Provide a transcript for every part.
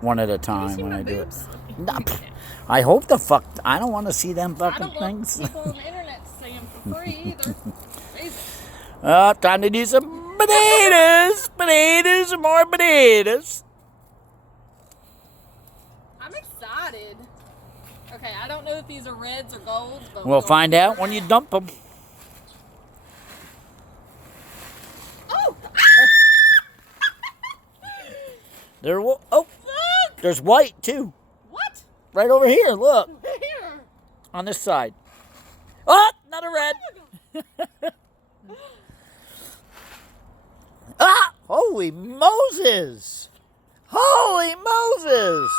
one at a time when I do it. Nah, I hope the fuck. I don't want to see them fucking things. I don't want people on the internet to see them for free either. Jesus. Time to do some potatoes. Potatoes and more potatoes. I'm excited. Okay, I don't know if these are reds or golds, but We'll find out when you dump them. Oh! There's white too. What? Right over here, look. Here. On this side. Oh, another red. Holy Moses. Holy Moses.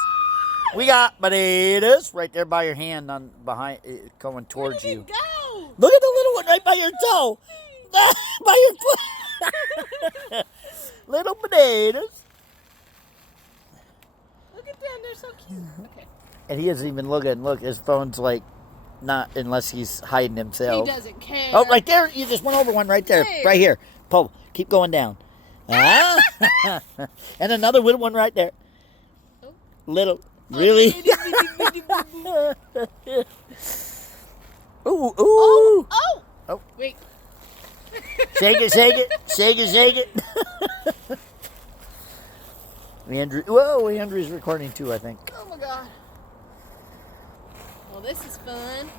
We got potatoes right there by your hand on behind going towards you. Go. Look at the little one right by your toe. By your foot. Little potatoes. Look at them, they're so cute. Okay. And he isn't even looking. Look, his phone's like not unless he's hiding himself. He doesn't care. Oh, right there. You just went over one right there. Hey. Right here. Pull. Keep going down. And another little one right there. Oh. Little. Really? Ooh, ooh. Oh. Wait. Shake it, shake it. Shake it, shake it. Andrew's recording too, I think. Oh my god. Well, this is fun.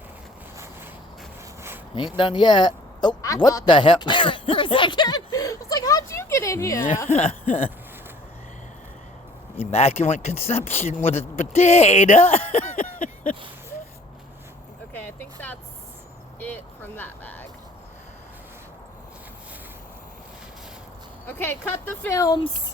Ain't done yet. Oh, I what the hell? For a second. I was like, how'd you get in here? Immaculate conception with a potato. Okay, I think that's it from that bag. Okay, cut the films.